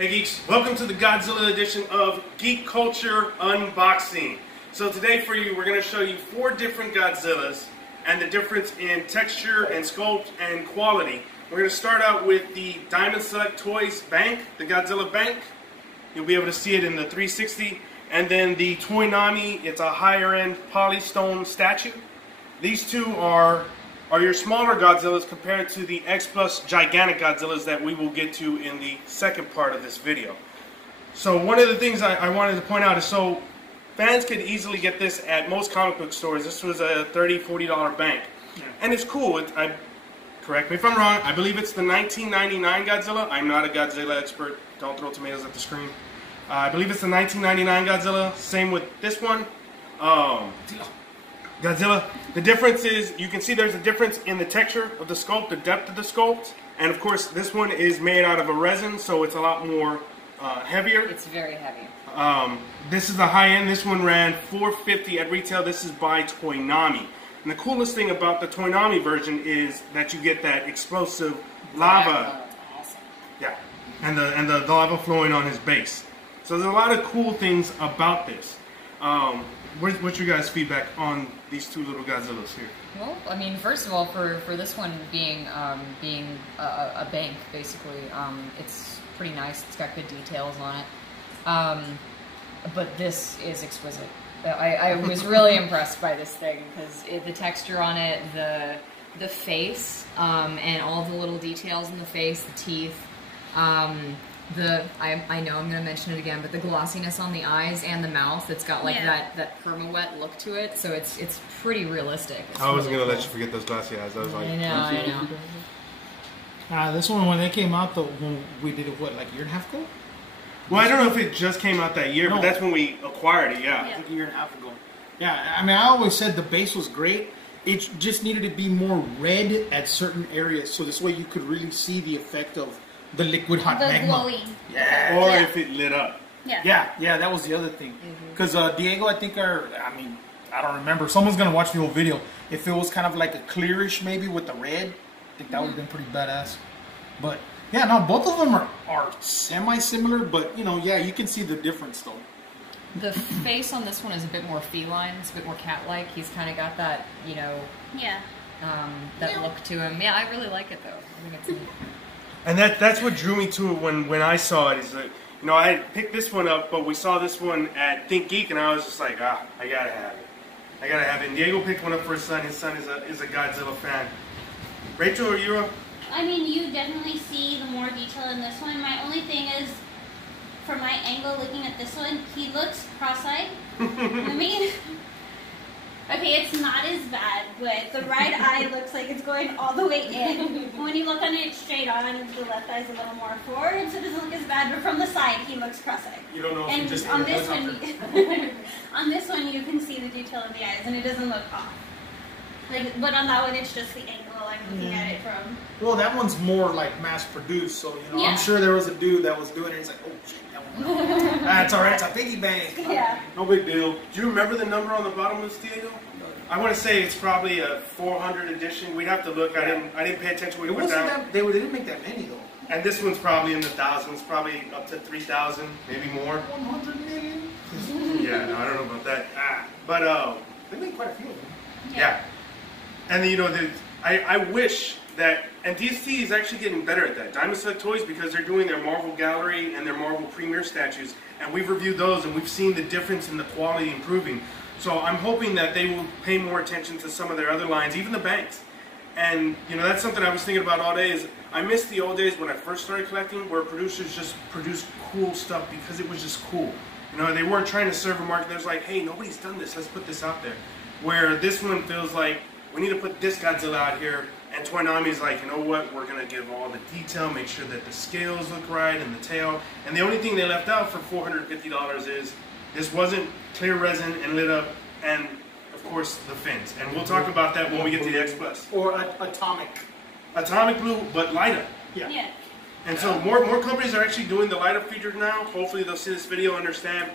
Hey geeks, welcome to the Godzilla edition of Geek Culture Unboxing. So today for you, we're going to show you 4 different Godzillas and the difference in texture and sculpt and quality. We're going to start out with the Diamond Select Toys Bank, the Godzilla Bank. You'll be able to see it in the 360. And then the Toynami, it's a higher end polystone statue. These two are your smaller Godzillas compared to the X Plus gigantic Godzillas that we will get to in the second part of this video. So one of the things I wanted to point out is, so fans could easily get this at most comic book stores. This was a $30, $40 bank. Yeah. And it's cool. Correct me if I'm wrong, I believe it's the 1999 Godzilla. I'm not a Godzilla expert. Don't throw tomatoes at the screen. I believe it's the 1999 Godzilla. Same with this one. Godzilla. The difference is, you can see there's a difference in the texture of the sculpt, the depth of the sculpt, and of course this one is made out of a resin, so it's a lot more heavier. It's very heavy. This is the high end. This one ran $450 at retail. This is by Toynami. And the coolest thing about the Toynami version is that you get that explosive lava. Awesome. Yeah, and the lava flowing on his base. So there's a lot of cool things about this. What's your guys' feedback on these two little Godzillas here? Well, I mean, first of all, for this one being a bank, basically, it's pretty nice. It's got good details on it. But this is exquisite. I was really impressed by this thing because the texture on it, the face, and all the little details in the face, the teeth. I know I'm going to mention it again, but the glossiness on the eyes and the mouth, it's got like that perma-wet look to it, so it's pretty realistic. I wasn't going to let you forget those glassy eyes. I was like, I know. This one, when they came out, when we did it, what, like a year and a half ago? Well, I don't know if it just came out that year, but that's when we acquired it, I think a year and a half ago. Yeah, I mean, I always said the base was great. It just needed to be more red at certain areas, so this way you could really see the effect of the liquid hot magma. Glowing. Yeah. Or if it lit up. Yeah, that was the other thing. Because Diego, I don't remember. Someone's going to watch the whole video. If it was kind of like a clearish maybe with the red, I think that would have been pretty badass. But, yeah, no, both of them are semi-similar, but, you can see the difference, though. The face on this one is a bit more feline. It's a bit more cat-like. He's kind of got that, that look to him. Yeah, I really like it, though. I think it's neat. And that's what drew me to it when I saw it. Is that, I had picked this one up, but we saw this one at Think Geek, and I was just like, I gotta have it. I gotta have it. And Diego picked one up for his son. His son is a Godzilla fan. Rachel, are you? I mean, you definitely see the more detail in this one. My only thing is, from my angle looking at this one, he looks cross-eyed. I mean, okay, it's not as bad, but the right eye looks like it's going all the way in. When you look on it straight on, the left eye's a little more forward, so it doesn't look as bad, but from the side, he looks cross-eyed. You don't know if and you just on this one, on this one, you can see the detail in the eyes, and it doesn't look off. But on that one, it's just the angle I'm looking at it from. Well, that one's more like mass-produced, so, I'm sure there was a dude that was doing it, he's like, oh, shit, that one. That's all right, it's a piggy bank. Yeah. No big deal. Do you remember the number on the bottom of this, Diego? I want to say it's probably a 400 edition. We'd have to look. I didn't pay attention when we went down. They didn't make that many, though. And this one's probably in the thousands, probably up to 3,000, maybe more. 100 million? Yeah, no, I don't know about that. But, they made quite a few of them. Yeah. And, I wish that, and DST is actually getting better at that. Diamond Select Toys, because they're doing their Marvel Gallery and their Marvel Premiere statues, and we've reviewed those, and we've seen the difference in the quality improving. So I'm hoping that they will pay more attention to some of their other lines, even the banks. And, that's something I was thinking about all day, is I miss the old days when I first started collecting, where producers just produced cool stuff because it was just cool. They weren't trying to serve a market. They was like, hey, nobody's done this, let's put this out there. Where this one feels like, we need to put this Godzilla out here, and Toynami's like, you know what, we're going to give all the detail, make sure that the scales look right, and the tail. And the only thing they left out for $450 is, this wasn't clear resin and lit up, and of course the fins. And we'll talk about that when we get to the X Plus. Or atomic. Atomic blue, but light up. Yeah. And so more companies are actually doing the light up feature now. Hopefully they'll see this video and understand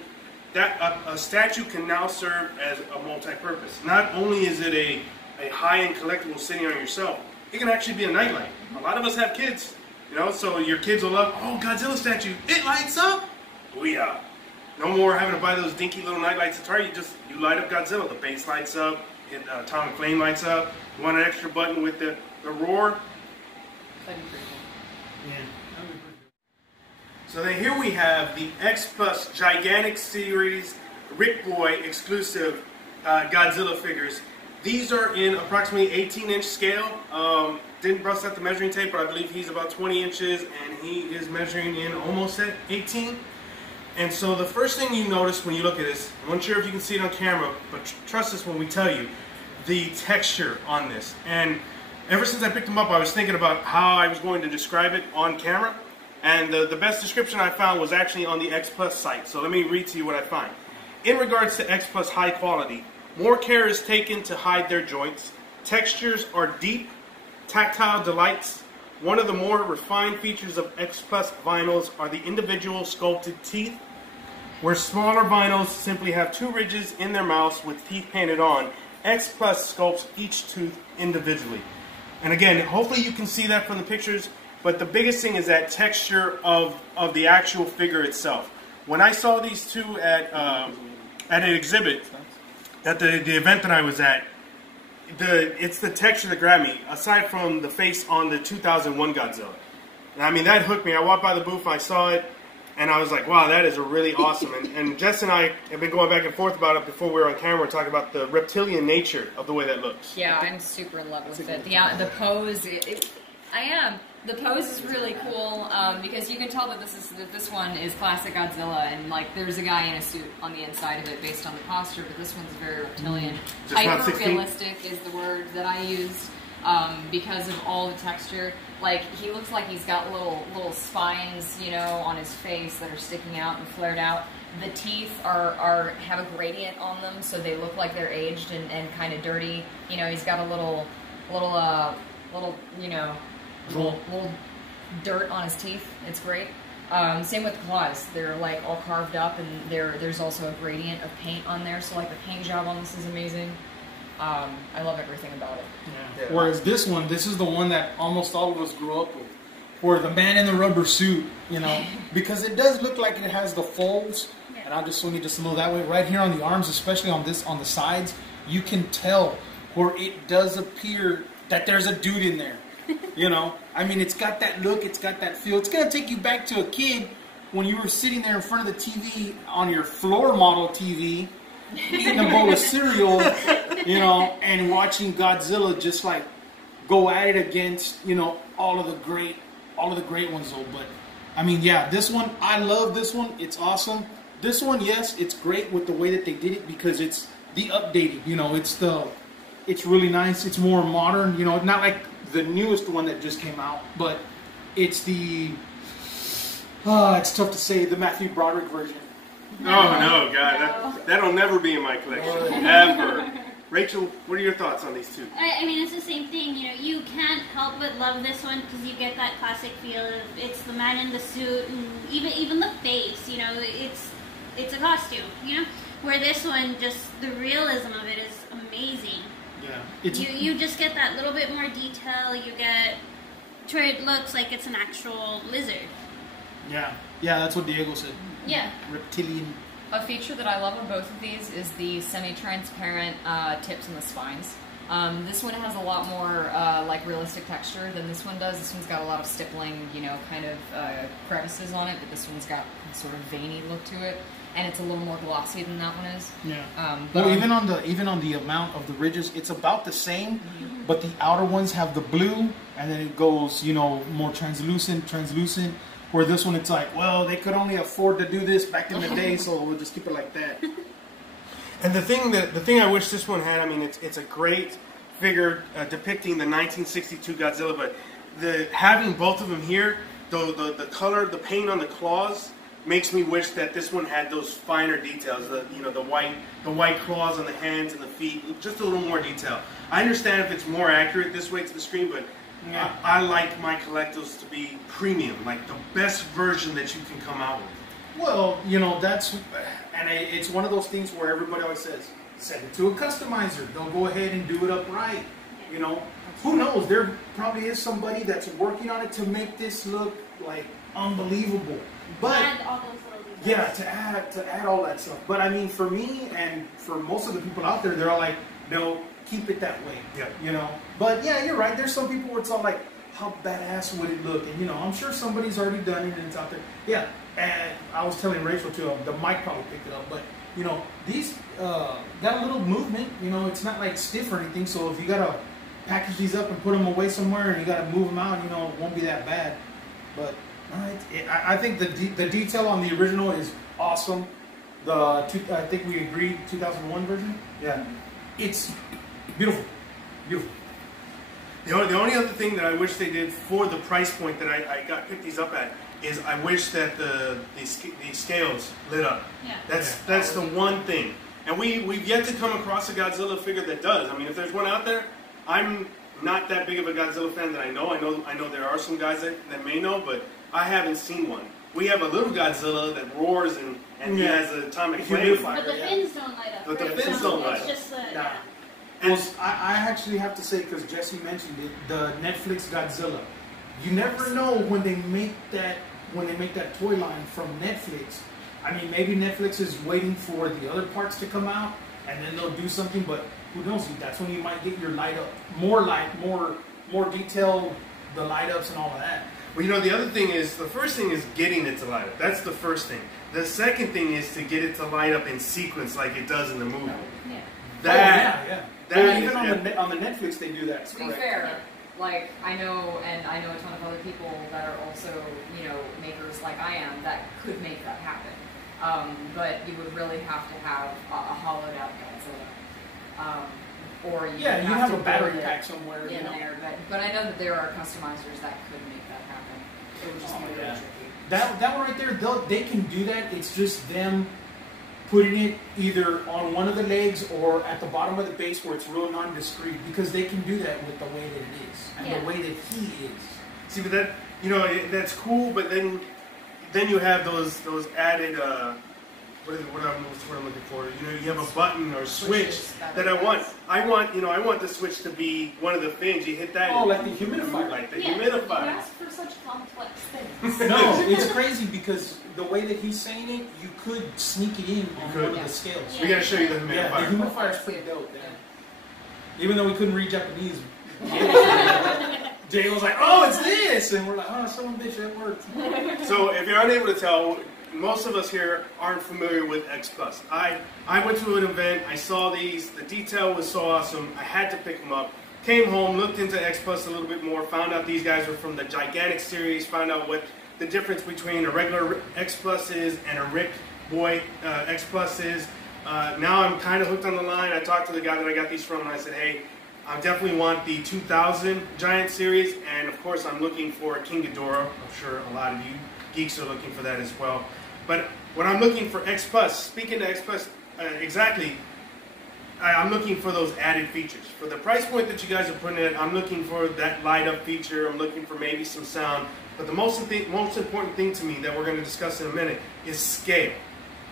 that a statue can now serve as a multi-purpose. Not only is it a high-end collectible sitting on yourself, it can actually be a nightlight. A lot of us have kids. You know, so your kids will love, oh, Godzilla statue, it lights up. Booyah. No more having to buy those dinky little night lights at Target. You light up Godzilla. The base lights up, atomic flame lights up. You want an extra button with the roar? That'd be pretty cool. Yeah. So then here we have the X Plus Gigantic Series Rick Boy exclusive Godzilla figures. These are in approximately 18-inch scale. Didn't bust out the measuring tape, but I believe he's about 20 inches, and he is measuring in almost at 18. And so the first thing you notice when you look at this, I'm not sure if you can see it on camera, but trust us when we tell you, the texture on this. And ever since I picked them up, I was thinking about how I was going to describe it on camera. And the best description I found was actually on the X Plus site. So let me read to you what I find. In regards to X Plus high quality, more care is taken to hide their joints. Textures are deep, tactile delights. One of the more refined features of X Plus vinyls are the individual sculpted teeth, where smaller vinyls simply have two ridges in their mouths with teeth painted on. X Plus sculpts each tooth individually. And again, hopefully you can see that from the pictures, but the biggest thing is that texture of the actual figure itself. When I saw these two at an exhibit, at the event that I was at, it's the texture that grabbed me, aside from the face on the 2001 Godzilla. And I mean, that hooked me. I walked by the booth, I saw it, and I was like, wow, that is a really awesome. And Jess and I have been going back and forth about it before we were on camera, talking about the reptilian nature of the way that looks. Yeah, I'm super in love with it. The pose, I am. The pose is really cool because you can tell that this one is classic Godzilla, and like there's a guy in a suit on the inside of it based on the posture, but this one's very reptilian. Hyper realistic is the word that I used because of all the texture. Like he looks like he's got little spines, you know, on his face that are sticking out and flared out. The teeth have a gradient on them, so they look like they're aged and kind of dirty. You know, he's got a little you know. Little dirt on his teeth. It's great. Same with the claws. They're like all carved up, and there's also a gradient of paint on there. So like the paint job on this is amazing. I love everything about it. Yeah. Whereas this is the one that almost all of us grew up with. Where the man in the rubber suit, you know, because it does look like it has the folds. Yeah. And I'll just swing it just a little that way. Right here on the arms, especially on the sides, you can tell where it does appear that there's a dude in there. You know, I mean, it's got that look, it's got that feel. It's going to take you back to a kid when you were sitting there in front of the TV on your floor model TV, eating a bowl of cereal, you know, and watching Godzilla just like go at it against, you know, all of the great ones though. But I mean, yeah, this one, I love this one. It's awesome. This one, yes, it's great with the way that they did it because it's the updated, you know, it's really nice. It's more modern, you know, not like the newest one that just came out, but it's it's tough to say, the Matthew Broderick version. Oh no, God, that'll never be in my collection, ever. Rachel, what are your thoughts on these two? I mean, it's the same thing. You know, you can't help but love this one because you get that classic feel. It's the man in the suit, and even the face. You know, it's a costume. You know, where this one, just the realism of it is amazing. Yeah. You just get that little bit more detail. You get to where it looks like it's an actual lizard. Yeah, that's what Diego said. Yeah. Reptilian. A feature that I love on both of these is the semi-transparent tips and the spines. This one has a lot more like realistic texture than this one does. This one's got a lot of stippling, you know, kind of crevices on it, but this one's got a sort of veiny look to it. And it's a little more glossy than that one is. Yeah. But even on the amount of the ridges, it's about the same. Mm-hmm. But the outer ones have the blue, and then it goes, you know, more translucent. Where this one, it's like, well, they could only afford to do this back in the day, so we'll just keep it like that. And the thing I wish this one had, I mean, it's a great figure depicting the 1962 Godzilla, but having both of them here, the color, the paint on the claws, makes me wish that this one had those finer details. The white claws on the hands and the feet, just a little more detail. I understand if it's more accurate this way to the screen, but yeah. I like my collectibles to be premium, like the best version that you can come out with. Well, you know, it's one of those things where everybody always says, send it to a customizer. They'll go ahead and do it up right. You know, who knows? There probably is somebody that's working on it to make this look like unbelievable. But Add all those little details. yeah, to add all that stuff. But I mean, for me and for most of the people out there, they're all like, no, keep it that way. Yeah. You know. But yeah, you're right. There's some people where it's all like, how badass would it look? And you know, I'm sure somebody's already done it and it's out there. Yeah. And I was telling Rachel too, the mic probably picked it up, but you know, these got a little movement. You know, it's not like stiff or anything. So if you gotta package these up and put them away somewhere, and you gotta move them out, you know, it won't be that bad. But I think the detail on the original is awesome. I think we agreed 2001 version. Yeah, it's beautiful, beautiful. The only other thing that I wish they did for the price point that I picked these up at is I wish that the scales lit up. Yeah. That's the one thing. And we've yet to come across a Godzilla figure that does. I mean, if there's one out there, I'm not that big of a Godzilla fan that I know. I know there are some guys that may know, but I haven't seen one. We have a little Godzilla that roars and he has an atomic flame. But the fins don't light up. But the right? fins don't light up. It's just Yeah. Well, I actually have to say, because Jesse mentioned it, the Netflix Godzilla. You never know when they make that toy line from Netflix. I mean, maybe Netflix is waiting for the other parts to come out, and then they'll do something. But who knows? That's when you might get your light up, more detail, the light ups and all of that. Well, you know, the other thing is, the first thing is getting it to light up. That's the first thing. The second thing is to get it to light up in sequence like it does in the movie. Yeah. Yeah. That even is on the Netflix they do that. To be fair, like I know a ton of other people that are also, you know, makers like I am that could make that happen. But you would really have to have a hollowed out Godzilla. Or you have to a battery build it pack somewhere in there. But I know that there are customizers that could make that happen. It would just be really tricky. That one right there, they can do that. It's just them putting it either on one of the legs or at the bottom of the base where it's real non-discrete, because they can do that with the way that it is and the way that he is. See, but that, you know, that's cool. But then you have those added what I'm looking for. You know, you have a button or a switch that I want the switch to be one of the things. You hit that. Oh, like the humidifier. Like the You humidifier. ask for such complex things. No, it's crazy because the way that he's saying it, you could sneak it in on one of the scales. We gotta show you the humidifier. Yeah, the humidifier is pretty dope. Yeah. Even though we couldn't read Japanese, Jay was like, "Oh, it's this," and we're like, "Oh, someone bitch, that worked." So if you're unable to tell, most of us here aren't familiar with X Plus. I went to an event, I saw these, the detail was so awesome, I had to pick them up. Came home, looked into X Plus a little bit more, found out these guys were from the Gigantic series, found out what the difference between a regular X Plus is and a Rick Boy X Plus is. Now I'm kind of hooked on the line. I talked to the guy that I got these from and I said, hey, I definitely want the 2000 Giant series, and of course I'm looking for King Ghidorah. I'm sure a lot of you geeks are looking for that as well. But when I'm looking for X Plus, speaking to X Plus, exactly, I'm looking for those added features. For the price point that you guys are putting in, I'm looking for that light up feature. I'm looking for maybe some sound. But the most important thing to me that we're going to discuss in a minute is scale.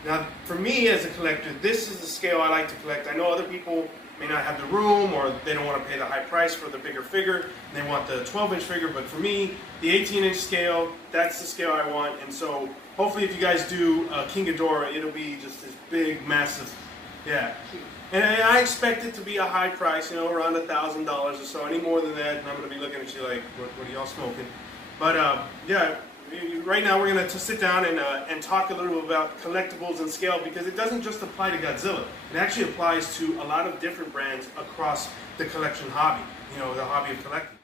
Now, for me as a collector, this is the scale I like to collect. I know other people may not have the room, or they don't want to pay the high price for the bigger figure. They want the 12-inch figure, but for me, the 18-inch scale, that's the scale I want. And so hopefully if you guys do King Ghidorah, it'll be just this big, massive, yeah. And I expect it to be a high price, you know, around $1,000 or so. Any more than that, and I'm going to be looking at you like, what are y'all smoking? But yeah, right now we're going to sit down and talk a little bit about collectibles and scale, because it doesn't just apply to Godzilla. It actually applies to a lot of different brands across the collection hobby, you know, the hobby of collecting.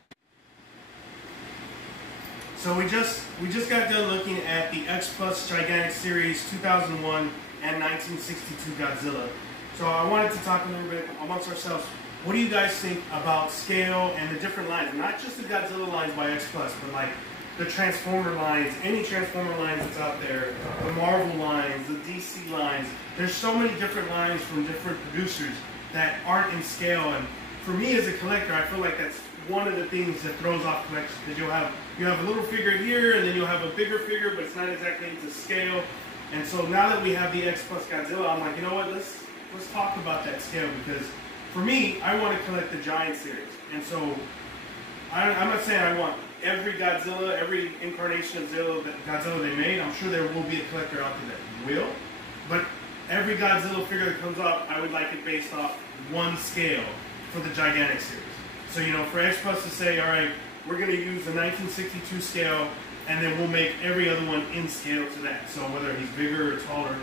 So we just got done looking at the X Plus Gigantic Series 2001 and 1962 Godzilla. So I wanted to talk a little bit amongst ourselves. What do you guys think about scale and the different lines? Not just the Godzilla lines by X Plus, but like the Transformer lines, any Transformer lines that's out there, the Marvel lines, the DC lines. There's so many different lines from different producers that aren't in scale. And for me as a collector, I feel like that's one of the things that throws off collections, because you have a little figure here, and then you'll have a bigger figure, but it's not exactly to scale. And so now that we have the X Plus Godzilla, I'm like, you know what? Let's talk about that scale, because for me, I want to collect the Giant series. And so, I'm not saying I want every Godzilla, every incarnation of Godzilla they made. I'm sure there will be a collector out there that will. But every Godzilla figure that comes out, I would like it based off one scale for the gigantic series. So, you know, for X Plus to say, all right, we're going to use the 1962 scale, and then we'll make every other one in scale to that. So whether he's bigger or taller,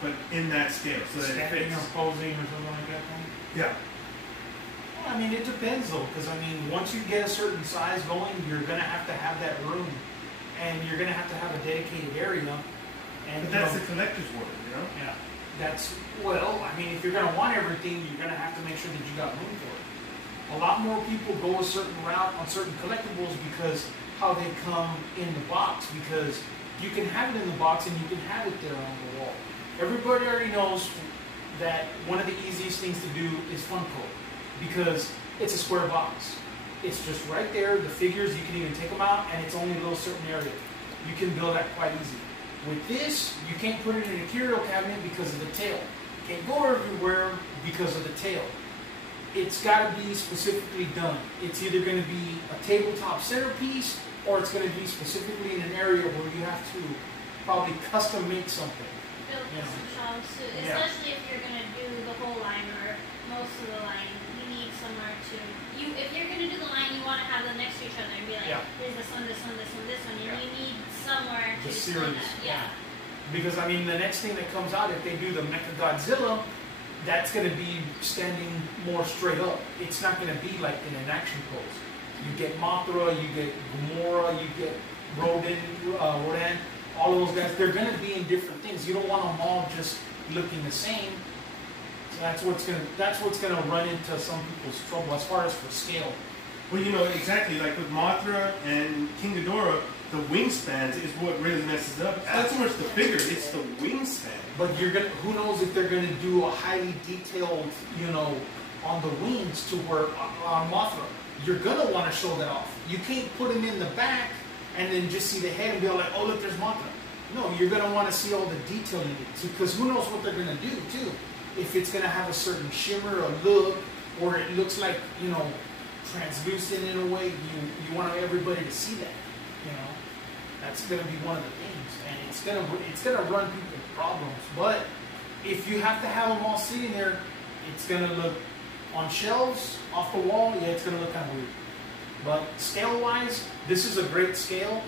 but in that scale, so that it fits. Or posing or something like that. Yeah. Well, I mean, it depends though, because I mean, once you get a certain size going, you're gonna have to have that room, and you're gonna have to have a dedicated area. And but that's the collector's work, you know. Yeah. That's well. I mean, if you're gonna want everything, you're gonna have to make sure that you got room for it. A lot more people go a certain route on certain collectibles because how they come in the box, because you can have it in the box and you can have it there on the wall. Everybody already knows that one of the easiest things to do is Funko, because it's a square box. It's just right there, the figures, you can even take them out, and it's only a little certain area. You can build that quite easy. With this, you can't put it in a curio cabinet because of the tail. You can't go everywhere because of the tail. It's got to be specifically done. It's either going to be a tabletop centerpiece, or it's going to be specifically in an area where you have to probably custom make something. Build custom shelves, too. Especially if you're going to do the whole line or most of the line. You need somewhere to... If you're going to do the line, you want to have them next to each other and be like, here's this one, this one, this one, this one. And you need somewhere to display that. Yeah. Because, I mean, the next thing that comes out, if they do the Mecha Godzilla, that's going to be standing more straight up. It's not going to be like in an action pose. You get Mothra, you get Gamora, you get Rodan, all of those guys. They're going to be in different things. You don't want them all just looking the same. So that's what's going to run into some people's trouble as far as for scale. Well, you know, exactly. Like with Mothra and King Ghidorah, the wingspans is what really messes up. It's not so much the figure, it's the wingspan. But who knows if they're gonna do a highly detailed, you know, on the wings to where on Mothra, you're gonna want to show that off. You can't put him in the back and then just see the head and be like, oh look, there's Mothra. No, you're gonna want to see all the detail in it, because who knows what they're gonna do too. If it's gonna have a certain shimmer or look, or it looks like, you know, translucent in a way, you want everybody to see that. You know, that's gonna be one of the things, and it's gonna run people problems. But if you have to have them all sitting there, it's gonna look on shelves off the wall. Yeah, it's gonna look kind of weird. But scale-wise, this is a great scale,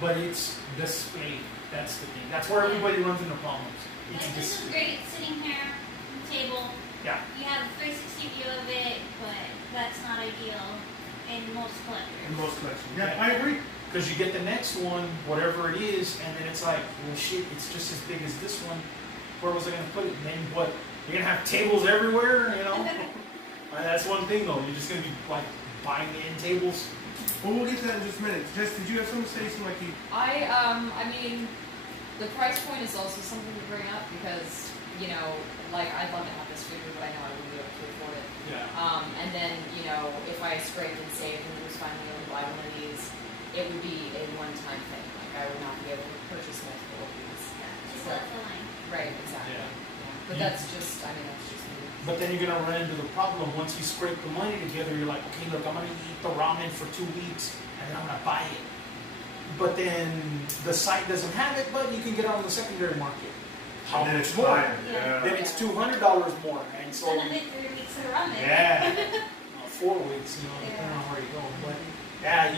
but it's displayed. That's the thing. That's where everybody runs into problems. It's this is great sitting here on the table. Yeah. You have a 360 view of it, but that's not ideal in most collectors. In most collections. Yeah, I agree. Because you get the next one, whatever it is, and then it's like, well, shit, it's just as big as this one. Where was I going to put it? And then what? You're going to have tables everywhere, you know? That's one thing, though. You're just going to be, like, buying the end tables. Well, we'll get to that in just a minute. Jess, did you have something to say? Like you... I mean, the price point is also something to bring up because, you know, like, I'd love to have this figure, but I know I wouldn't be able to afford it. Yeah. And then, you know, if I scraped and saved and was finally able to buy one of these, it would be a one-time thing. Like, I would not be able to purchase multiple of these. Just let the line. Right, exactly. Yeah. But that's just, I mean, that's just me. But then you're going to run into the problem. Once you scrape the money together, you're like, okay, look, I'm going to eat the ramen for 2 weeks, and then I'm going to buy it. But then the site doesn't have it, but you can get it on the secondary market. And then it's more. Yeah. Then it's $200 more. And so, Another 3 weeks of ramen. yeah. 4 weeks, you know, depending on where you go. But yeah,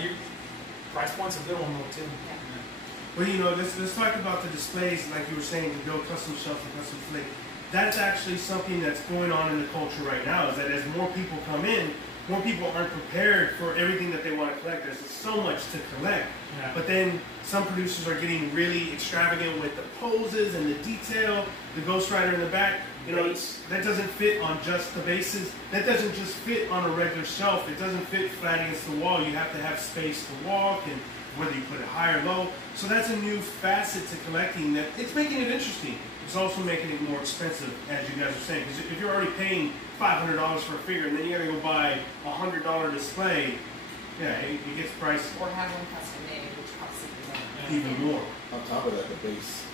price point's a good one though too. Yeah. Well, you know, let's talk about the displays, like you were saying, to build custom shelves and custom display. That's actually something that's going on in the culture right now, is that as more people come in, more people aren't prepared for everything that they want to collect. There's so much to collect. Yeah. But then some producers are getting really extravagant with the poses and the detail, the Ghost Rider in the back. You know, that doesn't fit on just the bases. That doesn't just fit on a regular shelf. It doesn't fit flat against the wall. You have to have space to walk, and whether you put it high or low. So that's a new facet to collecting that it's making it interesting. It's also making it more expensive, as you guys are saying. Because if you're already paying $500 for a figure, and then you gotta go buy a $100 display, yeah, it gets pricey. Or have one custom made, which costs Even more. On top of that, the base.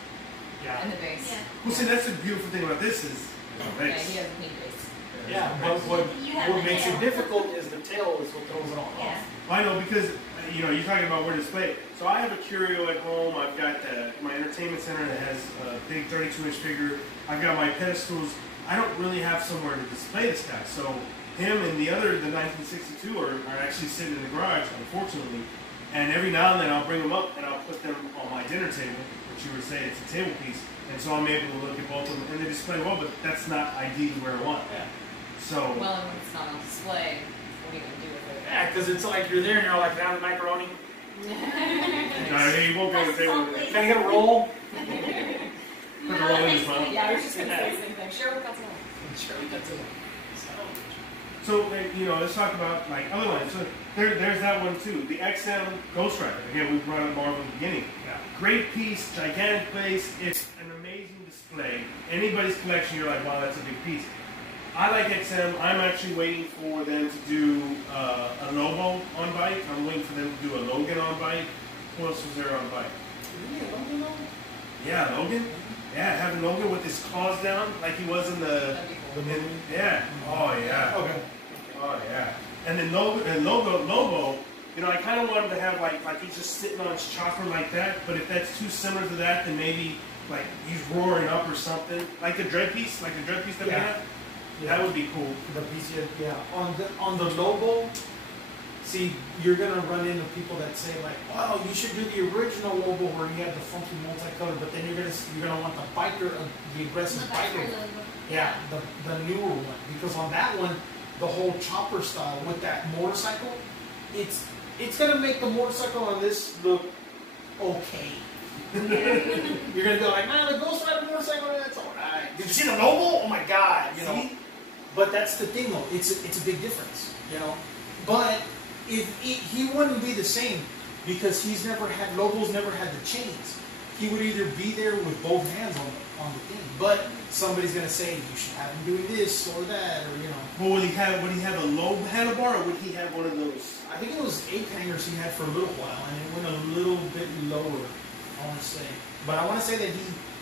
Yeah. And the base. Yeah. Well, see, that's the beautiful thing about this is the Yeah, base. he has a pink base. Yeah, but You have what the makes tail. it difficult is the tail is what throws it all Yeah. off. I know because you're talking about where to display it. So I have a curio at home. I've got my entertainment center that has a big 32-inch figure. I've got my pedestals. I don't really have somewhere to display this guy. So him and the 1962 are actually sitting in the garage, unfortunately. And every now and then I'll bring them up and I'll put them on my dinner table, which you would say it's a table piece. And so I'm able to look at both of them, and they display well, but that's not ideally where I want. Yeah. So. Well, and when it's not on display, what are you gonna do with it? Yeah, because it's like you're there and you're like, down the macaroni. You won't go to the table. Can I get a roll? Put the roll in his mouth. Yeah, I was just gonna say the same thing. Share with Godzilla. Sure, that's it. So, let's talk about like other lines. So there's that one too. The XM Ghost Rider. Again, we brought up Marvel in the beginning. Yeah. Great piece, gigantic place. It's an amazing display. Anybody's collection, you're like, wow, that's a big piece. I like XM. I'm actually waiting for them to do a Lobo on bike. I'm waiting for them to do a Logan on bike. Who else was there on bike? Yeah, Logan. Yeah, having Logan with his claws down like he was in the. Yeah. Oh yeah. Okay. Oh yeah. And then Lobo. I kind of want him to have like he's just sitting on his chopper like that. But if that's too similar to that, then maybe like he's roaring up or something, like the dread piece that we have. Yeah. That would be cool. The piece, yeah. On the Lobo, see, you're gonna run into people that say like, "Wow, you should do the original Lobo where you had the funky multicolor," but then you're gonna want the biker, the aggressive biker. Yeah, the newer one, because on that one, the whole chopper style with that motorcycle, it's gonna make the motorcycle on this look okay. You're gonna go like, man, the Ghost Rider motorcycle, that's alright. Did you see the Lobo? Oh my god, See? But that's the thing though, it's a big difference, But if he wouldn't be the same because Lobo's never had the chains. He would either be there with both hands on the thing, but somebody's gonna say you should have him doing this or that, or Well, would he have a low handlebar, or would he have one of those? I think it was 8 hangers he had for a little while, and it went a little bit lower. I want to say, but I want to say that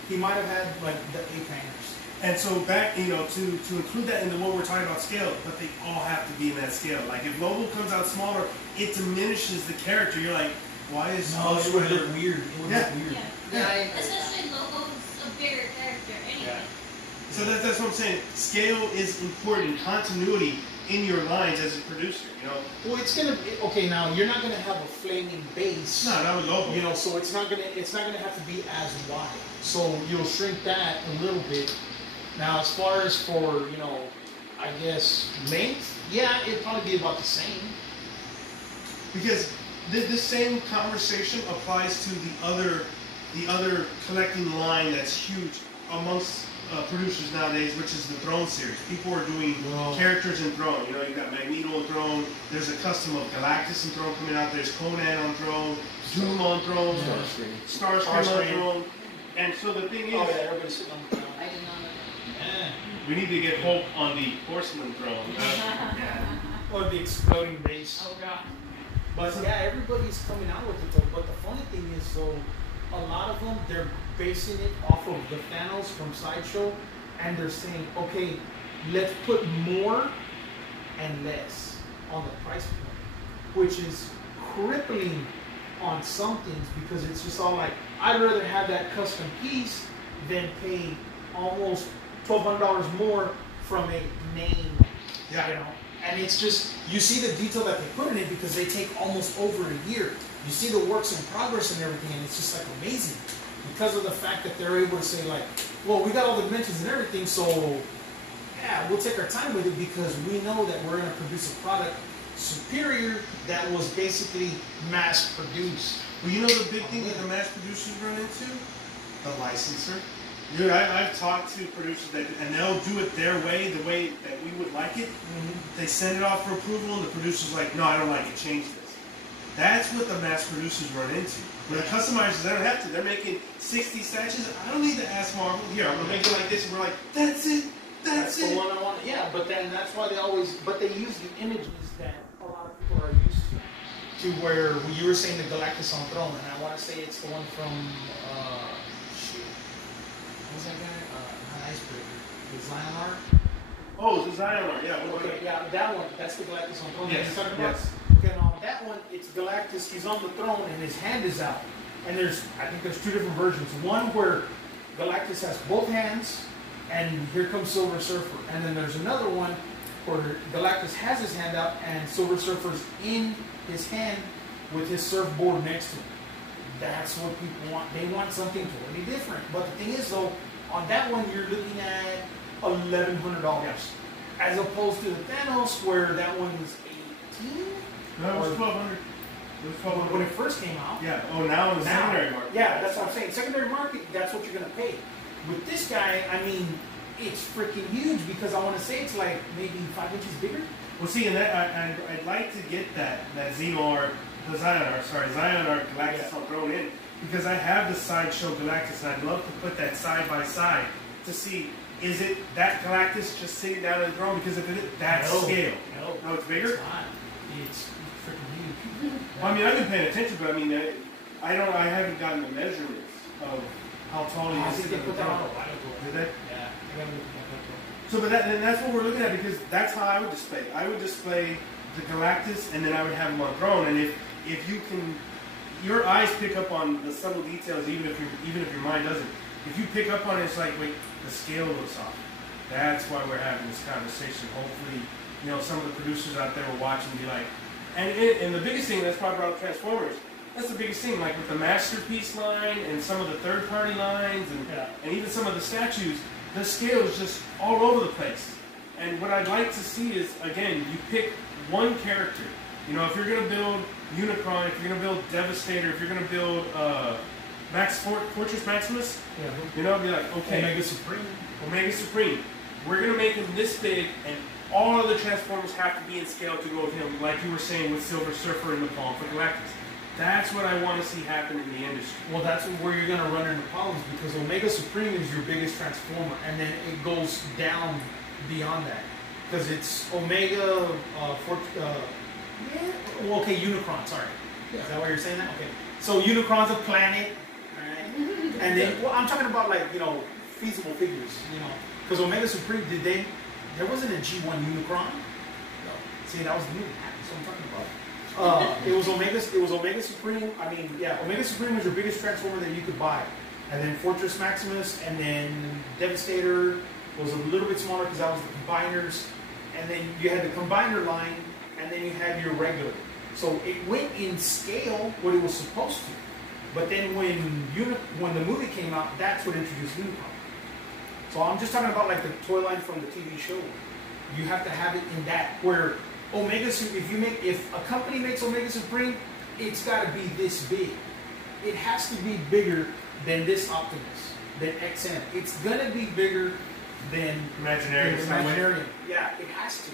he might have had like the 8 hangers. And so back, to include that in the one we're talking about scale, but they all have to be in that scale. Like if Lobo comes out smaller, it diminishes the character. You're like, why is it would look weird. It would look weird. Yeah. Especially Lobo's a bigger character anyway. Yeah. So that's what I'm saying. Scale is important. Continuity in your lines as a producer. Well, it's gonna okay. Now you're not gonna have a flaming base. No, that was Lobo. So it's not gonna have to be as wide. So you'll shrink that a little bit. Now, as far as for I guess length, yeah, it'd probably be about the same. Because the same conversation applies to the other collecting line that's huge amongst producers nowadays, which is the Throne series. People are doing characters in Throne. You've got Magneto on Throne. There's a custom of Galactus and Throne coming out. There's Conan on Throne. Doom on Throne. Starscream on Throne. And so the thing is, everybody's sitting on the throne. I did not know that. we need to get Hulk on the Porcelain Throne. Or the exploding base. Oh god. But yeah, everybody's coming out with it though. But the funny thing is, a lot of them, they're basing it off of the Thanos from Sideshow, and they're saying, okay, let's put more and less on the price point, which is crippling on some things because it's just all like, I'd rather have that custom piece than pay almost $1,200 more from a name, And it's just, you see the detail that they put in it because they take almost over a year. You see the works in progress and everything, and it's just like amazing. Because of the fact that they're able to say like, well, we got all the dimensions and everything, so yeah, we'll take our time with it because we know that we're going to produce a product superior that was basically mass produced. Well, the big thing that the mass producers run into? The licensor. Dude, I've talked to producers and they'll do it their way, the way that we would like it. Mm-hmm. They send it off for approval, and the producer's like, no, I don't like it, change this. That's what the mass producers run into. But the customizers, they don't have to. They're making 60 statues. I don't need to ask Marvel, here, I'm going to make it like this. And we're like, that's it. That's it. The one I want. Yeah, but then that's why they use the images that a lot of people are used to where you were saying the Galactus on Throne, and I want to say it's the one from, what's that guy? Not Icebreaker. It's Lionheart. Oh, it's a Zion art. Yeah. Okay, yeah, that one. That's the Galactus on throne. Yes. Yes. Okay, now that one, it's Galactus. He's on the throne and his hand is out. And I think there's two different versions. One where Galactus has both hands, and here comes Silver Surfer. And then there's another one where Galactus has his hand out, and Silver Surfer's in his hand with his surfboard next to him. That's what people want. They want something totally different. But the thing is, though, on that one, you're looking at $1,100. Yes. As opposed to the Thanos, where that one was $18. No, it was 1,200. It was 1,200 when it first came out. Yeah. Oh, now in the secondary market. Yeah, that's what I'm saying. Secondary market, that's what you're gonna pay. With this guy, I mean, it's freaking huge because I want to say it's like maybe 5 inches bigger. Well, see, and that I'd like to get that Xeno art, the Zion art, Zion art Galactus all thrown in, because I have the sideshow Galactus, and I'd love to put that side by side to see, is it that Galactus just sitting down on the throne? Because if it is, that's scale. No, it's bigger? It's not. It's freaking huge. Well, I mean, I've been paying attention, but I mean, I haven't gotten the measurements of how tall he is. I think they put that on a while ago. Did they? Yeah, I gotta look at that. So, but that's what we're looking at, because that's how I would display it. I would display the Galactus, and then I would have him on throne. And if you can, your eyes pick up on the subtle details, even if your mind doesn't. If you pick up on it, it's like, wait, the scale looks off. That's why we're having this conversation. Hopefully, some of the producers out there will watch and be like, and the biggest thing, that's why I brought up Transformers. That's the biggest thing, like with the Masterpiece line and some of the third-party lines and even some of the statues, the scale is just all over the place. And what I'd like to see is, again, you pick one character. If you're going to build Unicron, if you're going to build Devastator, if you're going to build Fortress Maximus, be like, okay. Omega Supreme. We're going to make him this big, and all other Transformers have to be in scale to go with him, like you were saying with Silver Surfer in the palm for Galactus. That's what I want to see happen in the industry. Well, that's where you're going to run into problems, because Omega Supreme is your biggest Transformer, and then it goes down beyond that. Because it's Omega, Unicron, sorry. Is that why you're saying that? Okay. So Unicron's a planet, right? And then, I'm talking about feasible figures, Because Omega Supreme, there wasn't a G1 Unicron? No. See, that was the movie. That's what I'm talking about. It was Omega Supreme. I mean, Omega Supreme was your biggest Transformer that you could buy. And then Fortress Maximus, and then Devastator was a little bit smaller because that was the combiners. And then you had the combiner line, and then you had your regular. So it went in scale what it was supposed to. But then when the movie came out, that's what introduced Unicron. So I'm just talking about like the toy line from the TV show. You have to have it in that where if a company makes Omega Supreme, it's got to be this big. It has to be bigger than this Optimus, than XM. It's gonna be bigger than Imaginarium. Yeah, it has to.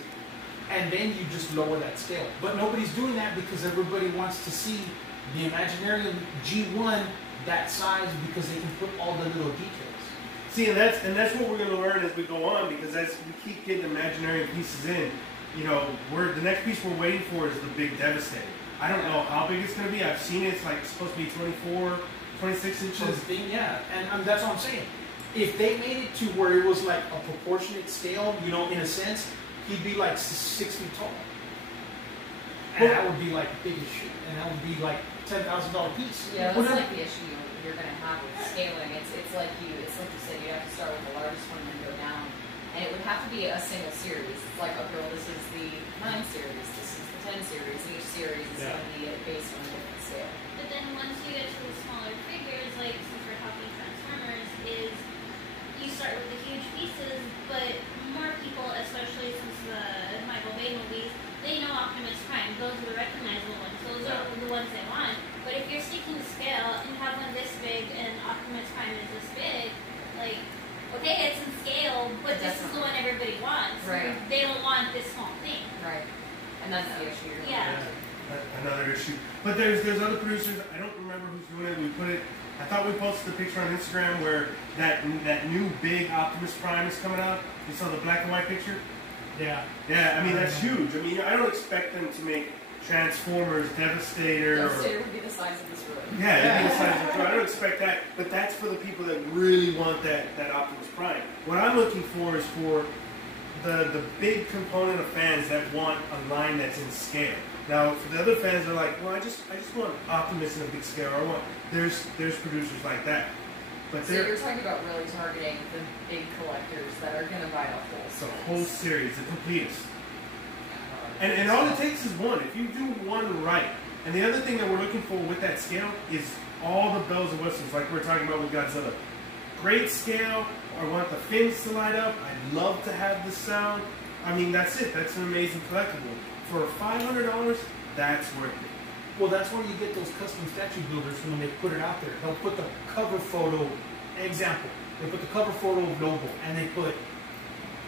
And then you just lower that scale. But nobody's doing that because everybody wants to see the Imaginarium G1 that size because they can put all the little details. See, and that's what we're going to learn as we go on, because as we keep getting Imaginarium pieces in, the next piece we're waiting for is the big Devastator. I don't know how big it's going to be. I've seen it. It's like supposed to be 24, 26 inches. And that's what I'm saying. If they made it to where it was like a proportionate scale, in a sense, he'd be like 6 feet tall. And that would be like big as shit. And that would be like $10,000 piece. Yeah, that's like the issue you're going to have with scaling. It's like you said, you have to start with the largest one and then go down. And it would have to be a single series. It's like, okay, well, this is the 9 series, this is the 10 series, and each series is going to be based on a different scale. But then once you get to the smaller figures, like since we're talking Transformers, is you start with the huge pieces, but more people, especially since the Michael Bay movies, they know Optimus Prime. Those are the recognizable ones. Those are the ones they want. But if you're sticking to scale and have one this big and Optimus Prime is this big, like, okay, it's in scale, but this is the one everybody wants. Right. They don't want this small thing. Right. And that's the issue. Yeah. Another issue. But there's other producers. I don't remember who's doing it. We put it. I thought we posted the picture on Instagram where that new big Optimus Prime is coming out. You saw the black and white picture? Yeah. Yeah, I mean, that's huge. I mean, I don't expect them to make Transformers, Devastator. Devastator would be the size of this room. Yeah, it'd be the size of this room. I don't expect that, but that's for the people that really want that Optimus Prime. What I'm looking for is for the big component of fans that want a line that's in scale. Now, for the other fans, they're like, well, I just want Optimus in a big scale. Or I want there's producers like that. But so you're talking about really targeting the big collectors that are going to buy the whole series, the completest. And all it takes is one. If you do one right. And the other thing that we're looking for with that scale is all the bells and whistles, like we're talking about with Godzilla. Great scale. I want the fins to light up. I'd love to have the sound. I mean, that's it. That's an amazing collectible. For $500, that's worth it. Well, that's where you get those custom statue builders when they put it out there. They'll put the cover photo, example, they put the cover photo of Lobo, and they put,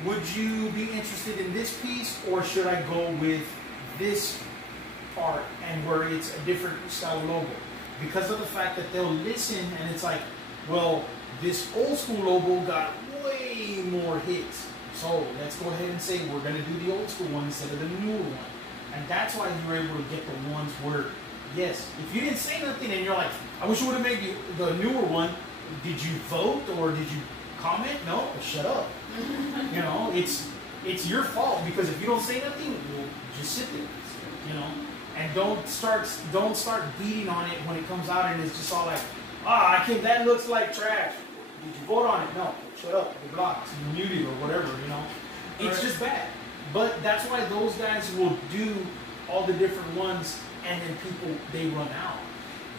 would you be interested in this piece, or should I go with this part, and where it's a different style logo? Because of the fact that they'll listen, and it's like, well, this old school Lobo got way more hits. So let's go ahead and say we're going to do the old school one instead of the newer one. And that's why you're able to get the ones where, yes, if you didn't say nothing and you're like, I wish you would have made the newer one, did you vote or did you comment? No, well, shut up. You know, it's your fault, because if you don't say nothing, you'll just sit there, you know. And don't start beating on it when it comes out and it's just all like, that looks like trash. Did you vote on it? No, shut up, you're blocked, you're muted or whatever, you know. It's just bad. But that's why those guys will do all the different ones, and then people, they run out.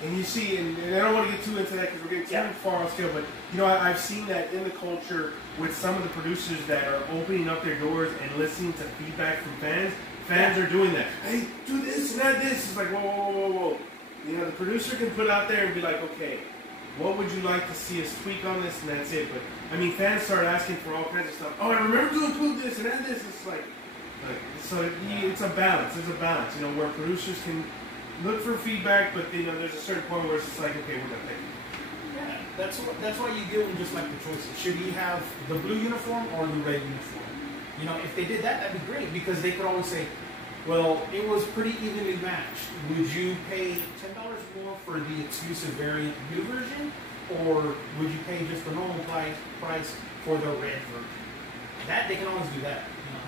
And you see, and I don't want to get too into that because we're getting too far on scale, but you know, I've seen that in the culture with some of the producers that are opening up their doors and listening to feedback from fans. Fans are doing that. Hey, do this and add this. It's like, whoa, whoa, whoa, whoa. You know, the producer can put out there and be like, okay, what would you like to see us tweak on this, and that's it. But I mean, fans start asking for all kinds of stuff. Oh, I remember to include this and add this. It's like so it's a balance. There's a balance, you know, where producers can look for feedback, but you know, there's a certain point where it's just like, okay, we're done. Yeah, that's why you give them just like the choices. Should he have the blue uniform or the red uniform? You know, if they did that, that'd be great, because they could always say, well, it was pretty evenly matched. Would you pay $10 more for the exclusive variant blue version, or would you pay just the normal price for the red version? That they can always do that. You know?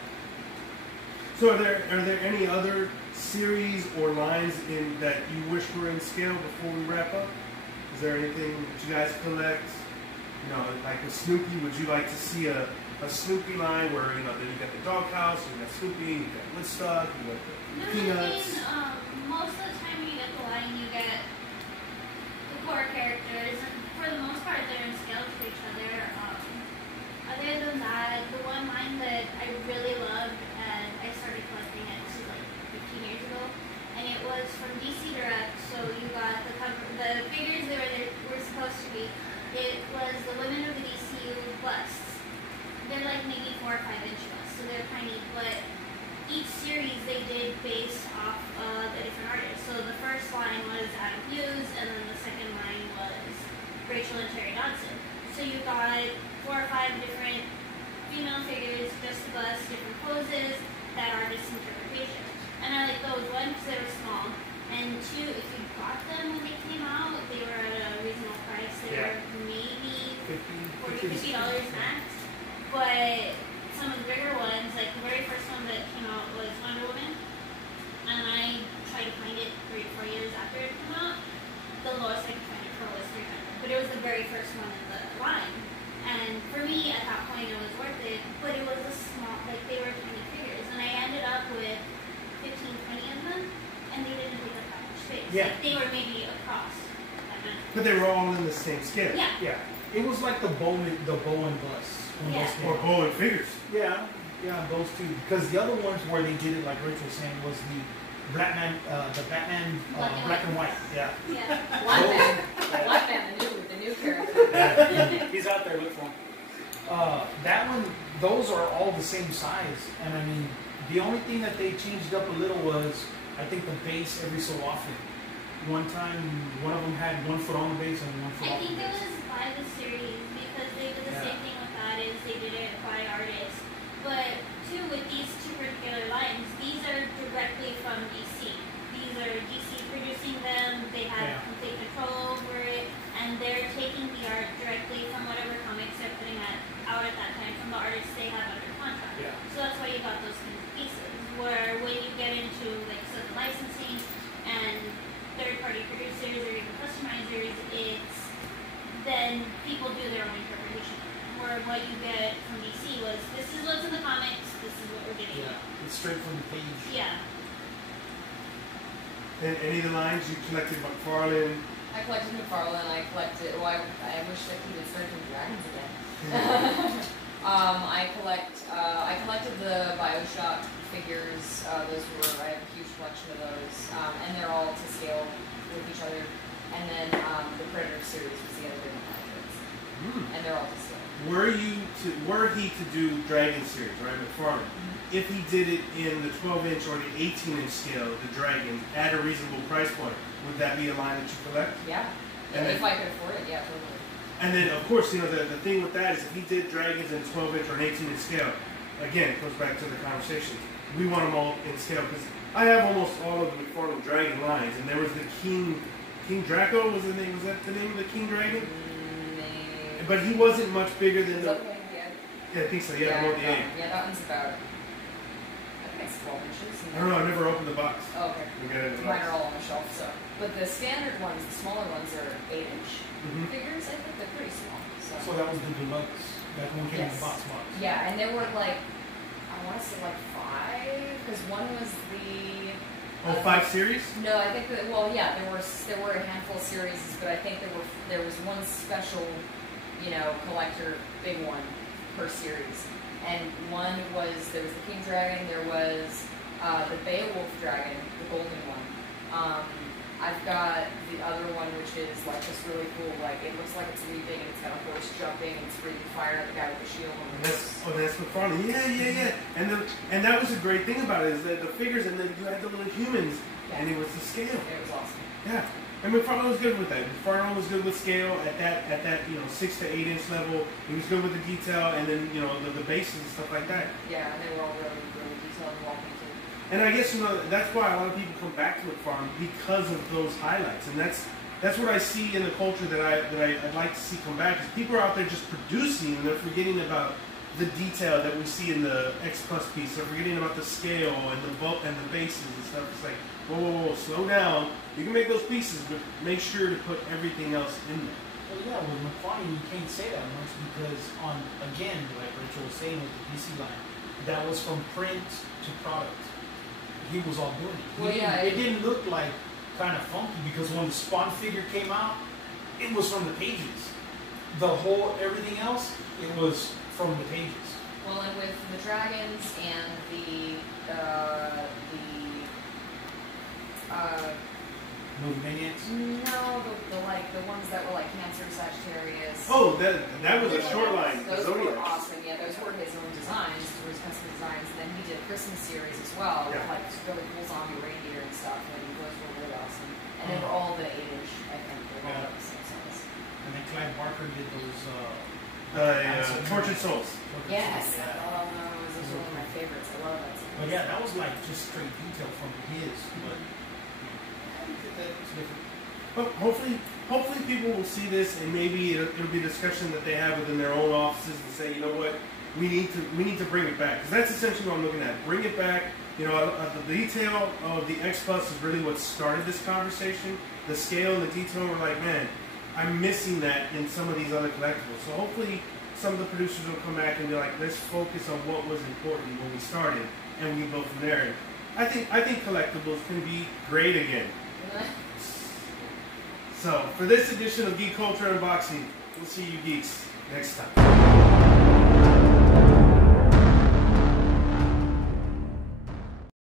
So are there any other series or lines in that you wish were in scale before we wrap up? Is there anything that you guys collect? You know, like with Snoopy, would you like to see a Snoopy line where, you know, then you got the doghouse, you got Snoopy, you got Woodstock, you got the Peanuts? I mean, most of the time when you get the line, you get the core characters, and for the most part, they're in scale to each other. Other than that, the one line that I really loved, and I started collecting it, this was like 15 years ago, and it was from DC Direct. So you got the figures that were supposed to be. It was the women of the DCU busts. They're like maybe 4 or 5 inch busts, so they're tiny. But each series they did based off of a different artist. So the first line was Adam Hughes, and then the second line was Rachel and Terry Dodson. So you got 4 or 5 different female figures, just the bust, different poses, that artist's interpretation. And I like those, one, because they were small, and two, if you bought them when they came out, they were at a reasonable price. They were maybe $50 max. But some of the bigger ones, like the very first one that came out was Wonder Woman, and I tried to find it 3 or 4 years after it came out. The lowest I could find it for was $300, but it was the very first one in the line. And for me, at that point, it was worth it, but it was a small, like they were tiny figures, and I ended up with 15, 20 of them, and they didn't take up that much space. Yeah. Like, they were maybe across that many. But they were all in the same scale. Yeah. Yeah. It was like the Bowen bus. Yeah. Or Bowen figures. Yeah, those two. Because the other ones where they did it, like Rachel was saying, was the Batman, black and white. Yeah. Yeah. Black Man, the new character. Yeah. He's out there, look for him. That one, those are all the same size. And I mean, the only thing that they changed up a little was, I think, the base every so often. One time, one of them had 1 foot on the base and 1 foot I off the think it base. was by the series, because they did the same thing with that, is they did it by artists. But too, with these 2 particular lines, these are directly from DC. These are DC producing them, they have complete control over it, and they're taking the art directly from whatever comics they're putting out at that time, from the artists they have under contract. Yeah. So already got those kinds of pieces. Where when you get into like some licensing and third-party producers or even customizers, it's then people do their own interpretation. Where what you get from DC was, this is what's in the comics, this is what we're getting. Yeah, it's straight from the page. Yeah. And any of the lines you collected McFarlane? I collected McFarlane. I collected. Well, I wish that he would start doing dragons again. I collected the BioShock figures. Those were. I have a huge collection of those, and they're all to scale with each other. And then the Predator series was the other big one, and they're all to scale. Were he to do Dragon series, right, McFarlane? If he did it in the 12-inch or the 18-inch scale, the Dragon, at a reasonable price point, would that be a line that you collect? Yeah. And if I could afford it, yeah, totally. And then, of course, the thing with that is if he did Dragons in 12-inch or an 18-inch scale, again, it goes back to the conversation. We want them all in scale, because I have almost all of the McFarlane Dragon lines, and there was the King Draco, was that the name of the King Dragon? Maybe. But he wasn't much bigger than the... Okay, Yeah, I think so, yeah, about the 8. Yeah, that one's about... I think it's 12 inches. I don't know, I never opened the box. Oh, okay. We got it in the Mine box. are all on the shelf, so. But the standard ones, the smaller ones, are 8-inch figures. I think they're pretty small. So that was the deluxe. That one came in the box. Yeah, and there were like, I want to say like 5, because one was the... Oh, 5 series? No, I think that, well, yeah, there were a handful of series, but I think there was one special, collector, big one per series. And one was, there was the King Dragon, there was the Beowulf Dragon, the golden one. I've got the other one, which is like this really cool, like it looks like it's leaping and it's got a horse jumping and it's breathing fire at the guy with the shield. That's McFarlane. Yeah. And that was a great thing about it, is that the figures, and then you had the little humans, and it was the scale. It was awesome. Yeah. And McFarlane was good with that. McFarlane was good with scale at that 6 to 8 inch level. He was good with the detail, and then the bases and stuff like that. Yeah, and they were all really, really detailed and well painted. And I guess that's why a lot of people come back to McFarlane, because of those highlights. And that's what I see in the culture that I'd like to see come back. Is people are out there just producing, and they're forgetting about the detail that we see in the X Plus piece. They're forgetting about the scale and the bulk and the bases and stuff. It's like, whoa, slow down. You can make those pieces, but make sure to put everything else in there. Well, yeah, with McFarlane, you can't say that much because, again, like Rachel was saying with the DC line, that was from print to product. He was all doing it. Well, yeah, it didn't look like kind of funky because when the Spawn figure came out, it was from the pages. Everything else, it was from the pages. Well, and with the dragons and the Maniacs? No, the ones that were like Cancer, Sagittarius. Oh, that was a short line. Those Zodiac. were awesome. Yeah, those were his own designs, those were his custom designs. And then he did a Christmas series as well, with like really cool zombie reindeer and stuff. And those were really awesome. And they were all the 8-inch, I think. They were all the same size. And then Clive Barker did those. Tortured Souls. Yes. Oh no, those are one of my favorites. I love that. But yeah, that was like just straight detail from his. But I think that's different. But hopefully people will see this, and maybe it'll be a discussion that they have within their own offices and say, you know what, we need to bring it back, because that's essentially what I'm looking at. Bring it back. The detail of the X Plus is really what started this conversation. The scale and the detail were like, man, I'm missing that in some of these other collectibles. So hopefully some of the producers will come back and be like, let's focus on what was important when we started, and we can go from there. And I think collectibles can be great again. So, for this edition of Geek Culture Unboxing, we'll see you geeks next time.